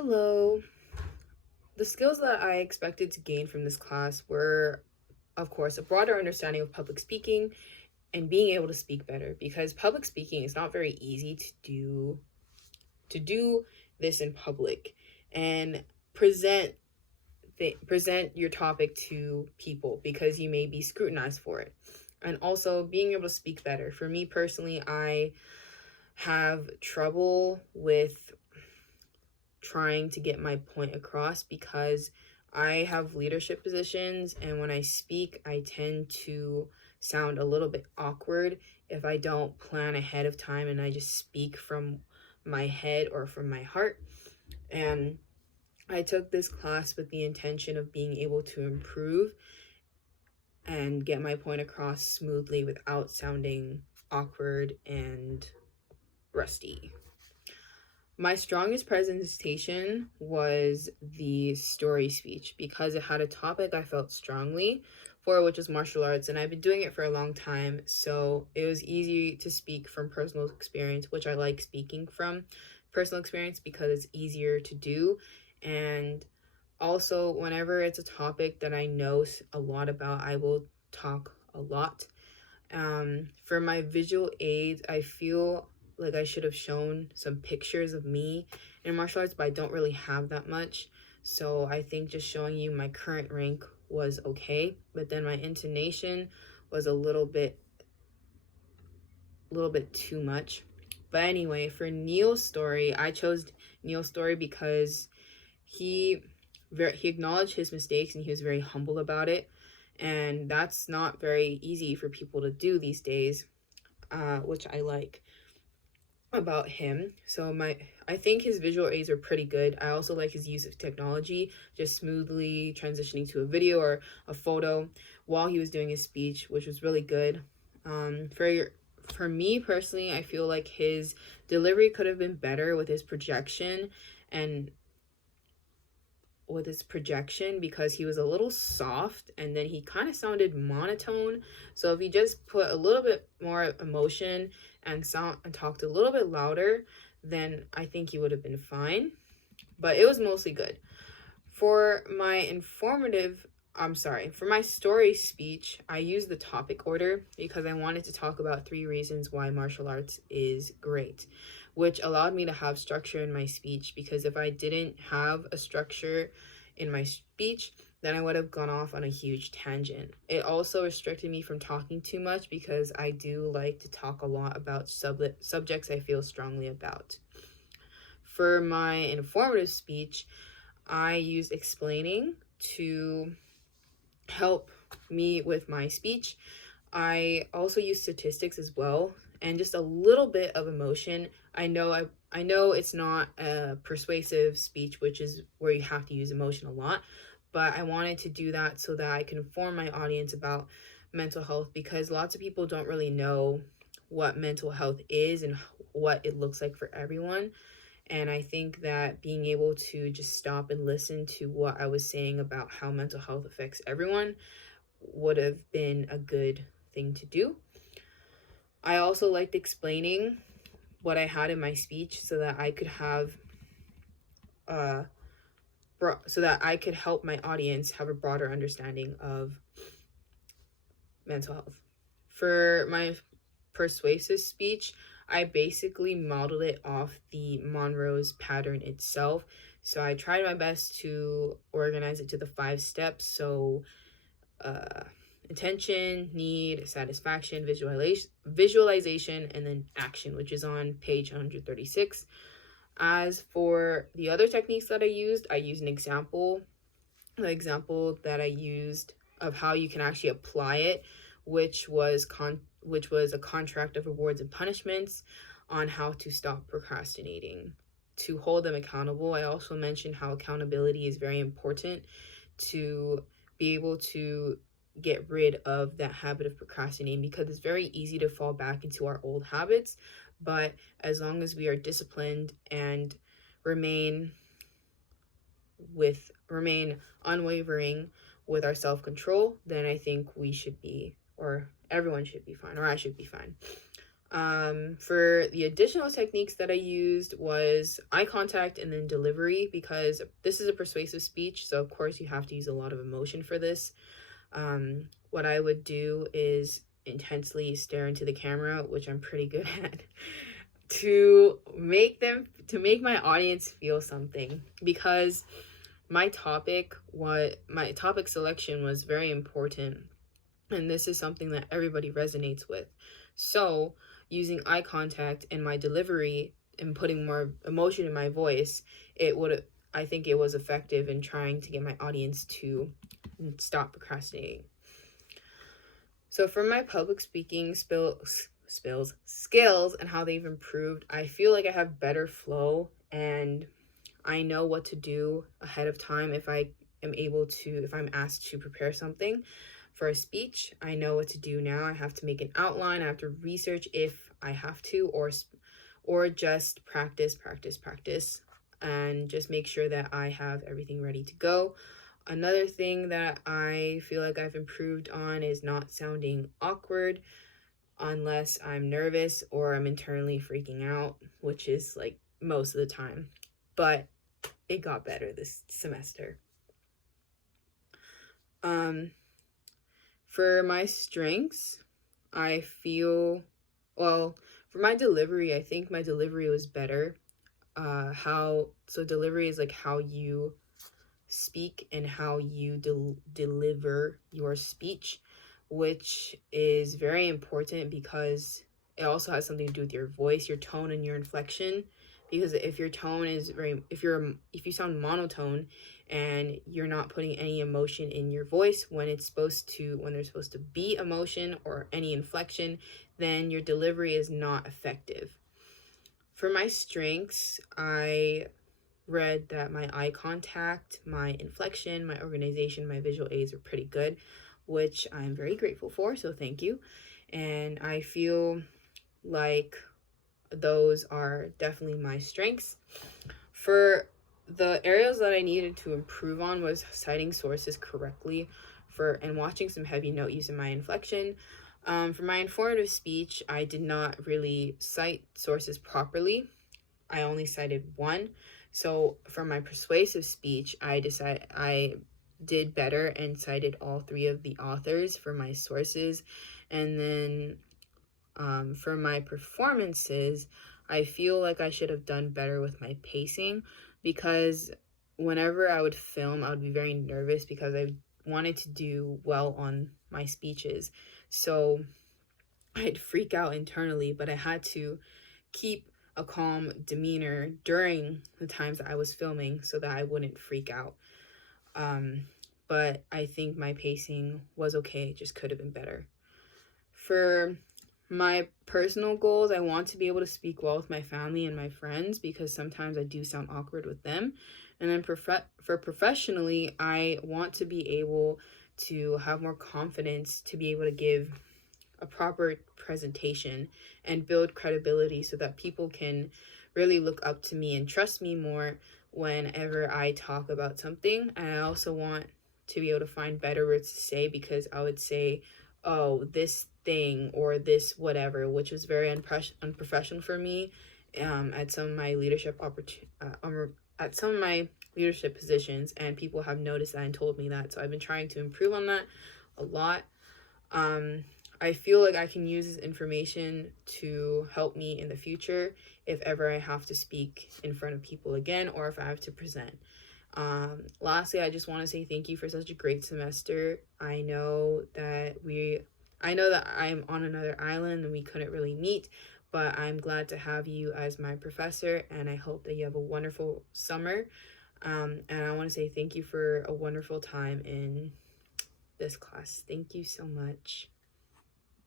Hello. The skills that I expected to gain from this class were, of course, a broader understanding of public speaking and being able to speak better because public speaking is not very easy to do this in public and present present your topic to people because you may be scrutinized for it. And also being able to speak better. For me personally, I have trouble with trying to get my point across because I have leadership positions, and when I speak, I tend to sound a little bit awkward if I don't plan ahead of time and I just speak from my head or from my heart. And I took this class with the intention of being able to improve and get my point across smoothly without sounding awkward and rusty. My strongest presentation was the story speech because it had a topic I felt strongly for, which is martial arts, and I've been doing it for a long time, so it was easy to speak from personal experience, which I like speaking from personal experience because it's easier to do. And also, whenever it's a topic that I know a lot about, I will talk a lot. For my visual aids, I feel like I should have shown some pictures of me in martial arts, but I don't really have that much. So I think just showing you my current rank was okay. But then my intonation was a little bit too much. But anyway, for Neil's story, I chose Neil's story because he he acknowledged his mistakes and he was very humble about it. And that's not very easy for people to do these days, which I like about him. I think his visual aids are pretty good. I also like his use of technology, just smoothly transitioning to a video or a photo while he was doing his speech, which was really good. For me personally, I feel like his delivery could have been better and with his projection because he was a little soft and then he kind of sounded monotone. So if he just put a little bit more emotion and talked a little bit louder, then I think he would have been fine. But it was mostly good. For my for my story speech, I used the topic order because I wanted to talk about 3 reasons why martial arts is great, which allowed me to have structure in my speech because if I didn't have a structure in my speech, then I would have gone off on a huge tangent. It also restricted me from talking too much because I do like to talk a lot about subjects I feel strongly about. For my informative speech, I used explaining to help me with my speech. I also use statistics as well and just a little bit of emotion. I know it's not a persuasive speech, which is where you have to use emotion a lot, but I wanted to do that so that I can inform my audience about mental health because lots of people don't really know what mental health is and what it looks like for everyone. And I think that being able to just stop and listen to what I was saying about how mental health affects everyone would have been a good thing to do. I also liked explaining what I had in my speech so that I could uh help my audience have a broader understanding of mental health. For my persuasive speech, I basically modeled it off the Monroe's pattern itself. So I tried my best to organize it to the 5 steps. So, intention, need, satisfaction, visualization, and then action, which is on page 136. As for the other techniques that I used an example. The example that I used of how you can actually apply it, which was a contract of rewards and punishments on how to stop procrastinating, to hold them accountable. I also mentioned how accountability is very important to be able to get rid of that habit of procrastinating because it's very easy to fall back into our old habits. But as long as we are disciplined and remain unwavering with our self-control, then I think we should be, or everyone should be fine, or I should be fine. For the additional techniques that I used was eye contact and then delivery, because this is a persuasive speech, so of course you have to use a lot of emotion for this. What I would do is intensely stare into the camera, which I'm pretty good at, to make my audience feel something, because my topic selection was very important, and this is something that everybody resonates with. So using eye contact and my delivery and putting more emotion in my voice, I think it was effective in trying to get my audience to stop procrastinating. So for my public speaking skills and how they've improved, I feel like I have better flow, and I know what to do ahead of time if I'm asked to prepare something for a speech. I know what to do now. I have to make an outline. I have to research if I have to, or just practice, and just make sure that I have everything ready to go. Another thing that I feel like I've improved on is not sounding awkward unless I'm nervous or I'm internally freaking out, which is like most of the time. But it got better this semester. For my strengths, for my delivery, I think my delivery was better. Delivery is like how you speak and how you deliver your speech, which is very important because it also has something to do with your voice, your tone, and your inflection. Because if your tone is if you sound monotone and you're not putting any emotion in your voice when there's supposed to be emotion or any inflection, then your delivery is not effective. For my strengths, I read that my eye contact, my inflection, my organization, my visual aids were pretty good, which I'm very grateful for, so thank you. And I feel like those are definitely my strengths. For the areas that I needed to improve on was citing sources correctly and watching some heavy note use in my inflection. For my informative speech, I did not really cite sources properly. I only cited one. So for my persuasive speech, I did better and cited all three of the authors for my sources. And then for my performances, I feel like I should have done better with my pacing, because whenever I would film, I would be very nervous because I wanted to do well on my speeches. So I'd freak out internally, but I had to keep a calm demeanor during the times that I was filming so that I wouldn't freak out. But I think my pacing was okay, just could have been better. For my personal goals, I want to be able to speak well with my family and my friends, because sometimes I do sound awkward with them. And then for professionally, I want to be able to have more confidence to be able to give a proper presentation and build credibility so that people can really look up to me and trust me more whenever I talk about something. And I also want to be able to find better words to say, because I would say, oh, this thing or this whatever, which was very unprofessional for me at some of my leadership positions, and people have noticed that and told me that. So I've been trying to improve on that a lot. I feel like I can use this information to help me in the future if ever I have to speak in front of people again, or if I have to present. Lastly, I just want to say thank you for such a great semester. I know that I'm on another island and we couldn't really meet, but I'm glad to have you as my professor, and I hope that you have a wonderful summer. And I want to say thank you for a wonderful time in this class. Thank you so much.